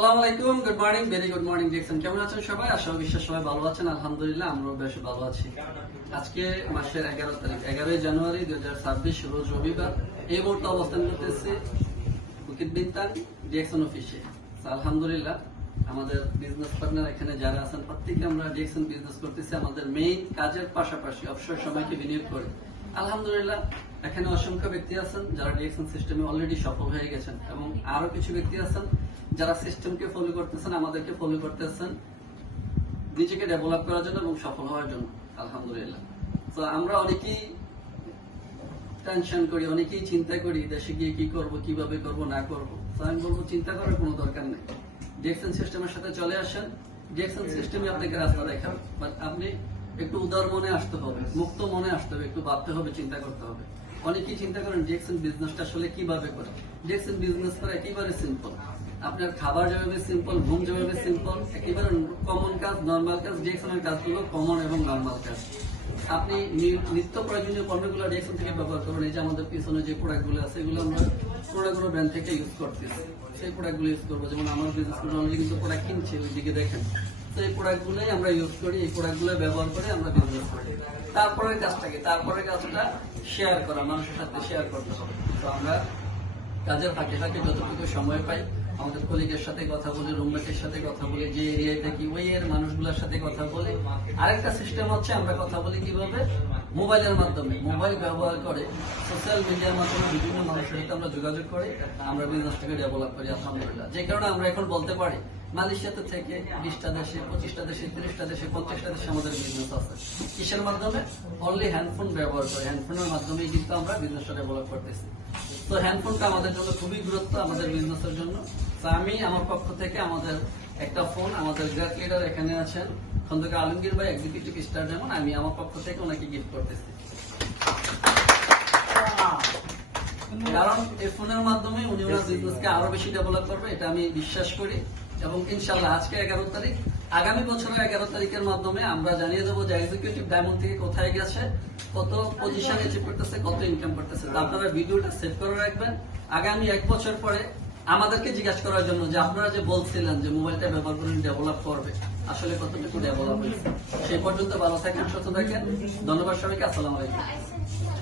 আসসালামু আলাইকুম, good morning, very good morning DXN. কেমন আছেন সবাই? আশা বিশ্বাস সবাই ভালো আছেন। আলহামদুলিল্লাহ আমরাও বেশ ভালো আছি। আজকে মাসের 11 তারিখ, 11 জানুয়ারি 2026 রোজ রবিবার। এই মুহূর্তে অবস্থান করতেছি বুকিত বিনতান ডিএক্সন অফিসে। আলহামদুলিল্লাহ আমাদের বিজনেস পার্টনার এখানে যারা আছেন প্রত্যেকে আমরা ডিএক্সন বিজনেস করতেছি আমাদের মেইন কাজের পাশাপাশি অবসর সময়কে বিনিয়োগ করে। আলহামদুলিল্লাহ এখানে অসংখ্য ব্যক্তি আছেন যারা ডিএক্সন সিস্টেমে অলরেডি সফল হয়ে গেছেন এবং আরো কিছু ব্যক্তি আছেন যারা সিস্টেমকে ফলো করতেছেন, আমাদেরকে ফলো করতেছেন নিজেকে ডেভেলপ করার জন্য এবং সফল হওয়ার জন্য। আলহামদুলিল্লাহ। তো আমরা অনেকেই টেনশন করি, অনেকেই চিন্তা করি দেশে গিয়ে কি করব, কিভাবে করব না করব। তো আমি বলবো চিন্তা করার কোনো দরকার নেই। ডিএক্সন সিস্টেমের সাথে চলে আসেন। ডিএক্সন সিস্টেমে আপনাকে রাস্তা দেখান, বাট আপনি একটু উদার মনে আসতে হবে, মুক্ত মনে আসতে হবে, একটু ভাবতে হবে, চিন্তা করতে হবে। অনেকেই চিন্তা করেন ডিএক্সন বিজনেসটা আসলে কিভাবে করে। ডিএক্সন বিজনেস করা একেবারে সিম্পল। আপনার খাবার যেভাবে সিম্পল, ঘুম যেভাবে সিম্পল, একেবারে কমন কাজ, নর্মাল কাজ। ডিএক্সনের কাজগুলো কমন এবং নর্মাল কাজ। আপনি নিত্য প্রয়োজনীয় পণ্যগুলো ডিএক্সন থেকে ব্যবহার করবেন। এই যে আমাদের পিছনে যে প্রোডাক্টগুলো আছে এগুলো আমরা কোনো ব্র্যান্ড থেকে ইউজ করতেছি, সেই প্রোডাক্টগুলো ইউজ করবো। যেমন আমার বিজনেস করে অলরেডি কিন্তু প্রোডাক্ট কিনছি, ওইদিকে দেখেন। তো এই প্রোডাক্টগুলোই আমরা ইউজ করি, এই প্রোডাক্টগুলো ব্যবহার করে আমরা বিজনেস করি। তারপরের কাজটা শেয়ার করা, মানুষের সাথে শেয়ার করতে হবে। তো আমরা কাজের ফাঁকে যতটুকু সময় পাই আমাদের কলিগের সাথে কথা বলি, রুমমেটের সাথে কথা বলি, যে এরিয়ায় থাকি ওই এর মানুষগুলোর সাথে কথা বলি। আরেকটা সিস্টেম হচ্ছে আমরা কথা বলি কিভাবে, মোবাইলের মাধ্যমে। মোবাইল ব্যবহার করে সোশ্যাল মিডিয়ার মাধ্যমে বিভিন্ন মানুষের সাথে আমরা যোগাযোগ করে আমরা বিজনেসটাকে ডেভেলপ করি। আলহামদুলিল্লাহ। যে কারণে আমরা এখন বলতে পারি মালয়েশিয়াতে থেকে 20টা দেশে, 25টা দেশে, 30টা দেশে, 50টা দেশে আমাদের বিজনেস আছে। কিসের মাধ্যমে? অনলি হ্যান্ডফোন ব্যবহার করে। হ্যান্ডফোনের মাধ্যমেই কিন্তু আমরা বিজনেসটা ডেভেলপ করতেছি। তো হ্যান্ডফোনটা আমাদের জন্য খুবই গুরুত্ব, আমাদের বিজনেসের জন্য। তো আমি আমার পক্ষ থেকে আমাদের একটা ফোন, আমাদের গ্রেট লিডার এখানে আছেন খন্দকার আলমগীর ভাই, এক্সিকিউটিভ স্টার যেমন, আমি আমার পক্ষ থেকে ওনাকে গিফট করতেছি। কারণ এই ফোনের মাধ্যমে উনি ওনার বিজনেসকে আরো বেশি ডেভেলপ করবে, এটা আমি বিশ্বাস করি। এবং ইনশাল্লাহ আজকে 11 তারিখ, আগামী বছরের 11 তারিখের মাধ্যমে আমরা জানিয়ে দেবো যে এক্সিকিউটিভ ডায়মন্ড থেকে কোথায় গেছে, কত পজিশন অ্যাচিভ করতেছে, কত ইনকাম করতেছে। তো আপনারা ভিডিওটা সেভ করে রাখবেন। আগামী 1 বছর পরে আমাদেরকে জিজ্ঞাসা করার জন্য যে আপনারা যে বলছিলেন যে মোবাইলটা ব্যবহার করে ডেভেলপ করবে, আসলে কতটুকু ডেভেলপ হয়েছে। সেই পর্যন্ত ভালো থাকেন, সুস্থ থাকেন। ধন্যবাদ সবাইকে। আসসালামু আলাইকুম।